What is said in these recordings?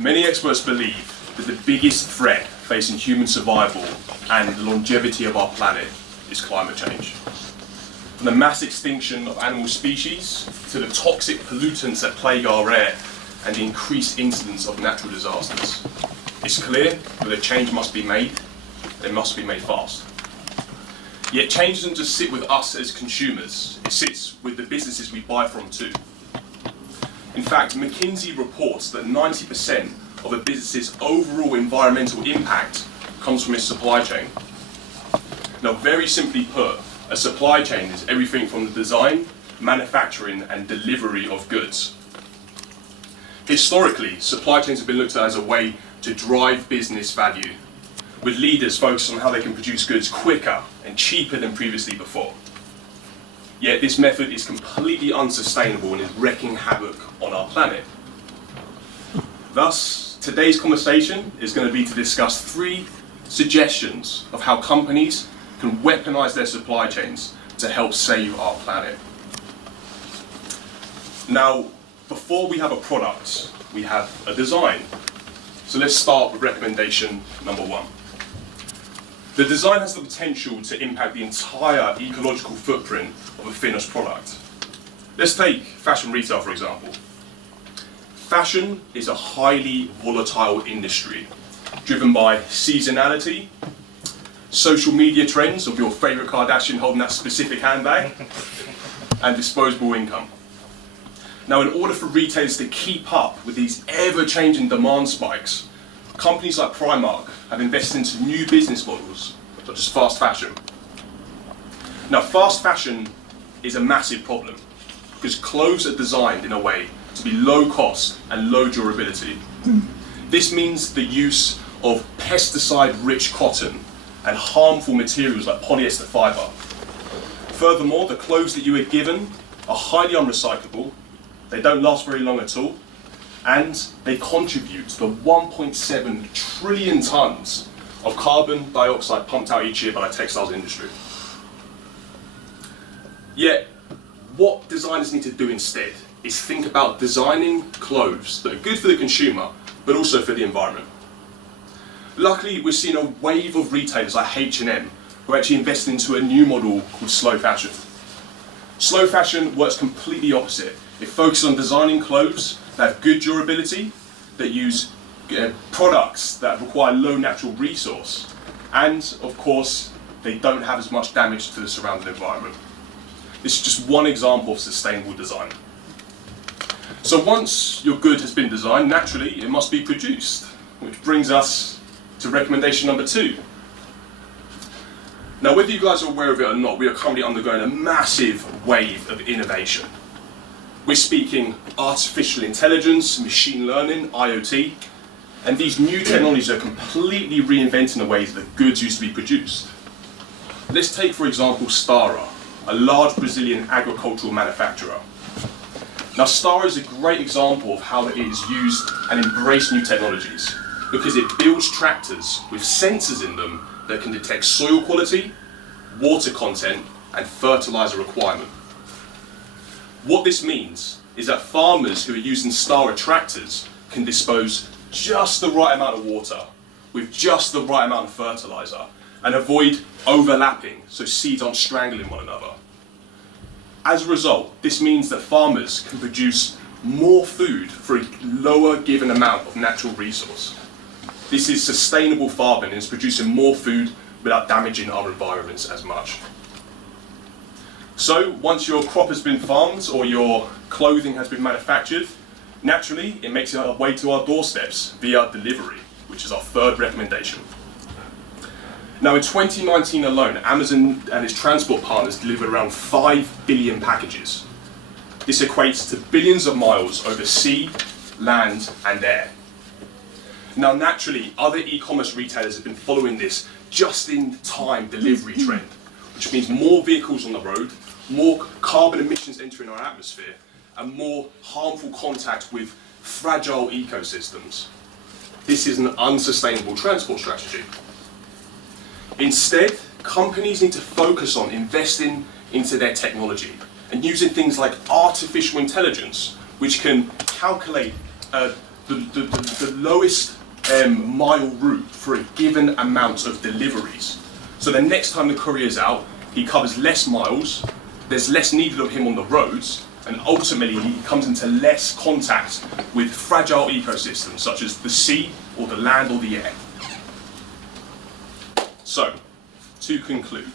Many experts believe that the biggest threat facing human survival and the longevity of our planet is climate change. From the mass extinction of animal species to the toxic pollutants that plague our air and the increased incidence of natural disasters. It's clear that a change must be made, and it must be made fast. Yet change doesn't just sit with us as consumers, it sits with the businesses we buy from too. In fact, McKinsey reports that 90% of a business's overall environmental impact comes from its supply chain. Now, very simply put, a supply chain is everything from the design, manufacturing, and delivery of goods. Historically, supply chains have been looked at as a way to drive business value, with leaders focused on how they can produce goods quicker and cheaper than previously before. Yet this method is completely unsustainable and is wreaking havoc on our planet. Thus, today's conversation is going to be to discuss 3 suggestions of how companies can weaponize their supply chains to help save our planet. Now, before we have a product, we have a design. So let's start with recommendation number 1. The design has the potential to impact the entire ecological footprint of a finished product. Let's take fashion retail, for example. Fashion is a highly volatile industry, driven by seasonality, social media trends of your favorite Kardashian holding that specific handbag, and disposable income. Now, in order for retailers to keep up with these ever-changing demand spikes, companies like Primark have invested into new business models, such as fast fashion. Now, fast fashion is a massive problem, because clothes are designed in a way to be low cost and low durability. This means the use of pesticide-rich cotton and harmful materials like polyester fiber. Furthermore, the clothes that you are given are highly unrecyclable, they don't last very long at all, and they contribute to the 1.7 trillion tons of carbon dioxide pumped out each year by the textiles industry. Yet, what designers need to do instead is think about designing clothes that are good for the consumer, but also for the environment. Luckily, we've seen a wave of retailers like H&M who are actually investing into a new model called slow fashion. Slow fashion works completely opposite. It focuses on designing clothes that have good durability, that use products that require low natural resource, and of course, they don't have as much damage to the surrounding environment. This is just one example of sustainable design. So once your good has been designed, naturally it must be produced, which brings us to recommendation number 2. Now, whether you guys are aware of it or not, we are currently undergoing a massive wave of innovation. We're speaking artificial intelligence, machine learning, IoT, and these new technologies are completely reinventing the ways that goods used to be produced. Let's take, for example, Stara, a large Brazilian agricultural manufacturer. Now, Stara is a great example of how it is used and embraced new technologies, because it builds tractors with sensors in them that can detect soil quality, water content, and fertilizer requirement. What this means is that farmers who are using Stara tractors can dispose just the right amount of water with just the right amount of fertilizer and avoid overlapping so seeds aren't strangling one another. As a result, this means that farmers can produce more food for a lower given amount of natural resource. This is sustainable farming and is producing more food without damaging our environments as much. So once your crop has been farmed or your clothing has been manufactured, naturally it makes its way to our doorsteps via delivery, which is our 3rd recommendation. Now, in 2019 alone, Amazon and its transport partners delivered around 5 billion packages. This equates to billions of miles over sea, land, and air. Now, naturally, other e-commerce retailers have been following this just-in-time delivery trend, which means more vehicles on the road, more carbon emissions entering our atmosphere, and more harmful contact with fragile ecosystems. This is an unsustainable transport strategy. Instead, companies need to focus on investing into their technology and using things like artificial intelligence, which can calculate the lowest mile route for a given amount of deliveries. So the next time the courier's out, he covers less miles, there's less needed of him on the roads, and ultimately he comes into less contact with fragile ecosystems such as the sea or the land or the air. So, to conclude,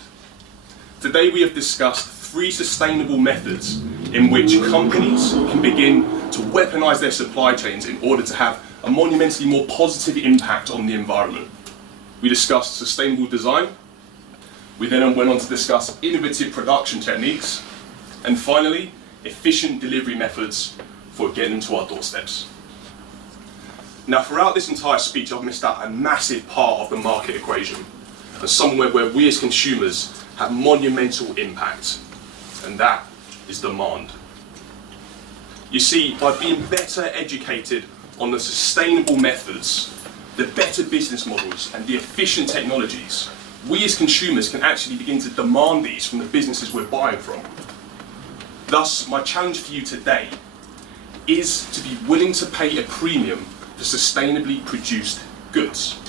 today we have discussed 3 sustainable methods in which companies can begin to weaponize their supply chains in order to have a monumentally more positive impact on the environment. We discussed sustainable design, we then went on to discuss innovative production techniques, and finally, efficient delivery methods for getting them to our doorsteps. Now, throughout this entire speech, I've missed out a massive part of the market equation, and somewhere where we as consumers have monumental impact, and that is demand. You see, by being better educated on the sustainable methods, the better business models, and the efficient technologies, we as consumers can actually begin to demand these from the businesses we're buying from. Thus, my challenge for you today is to be willing to pay a premium for sustainably produced goods.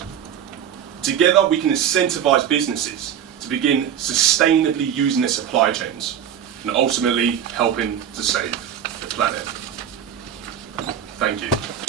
Together, we can incentivize businesses to begin sustainably using their supply chains and ultimately helping to save the planet. Thank you.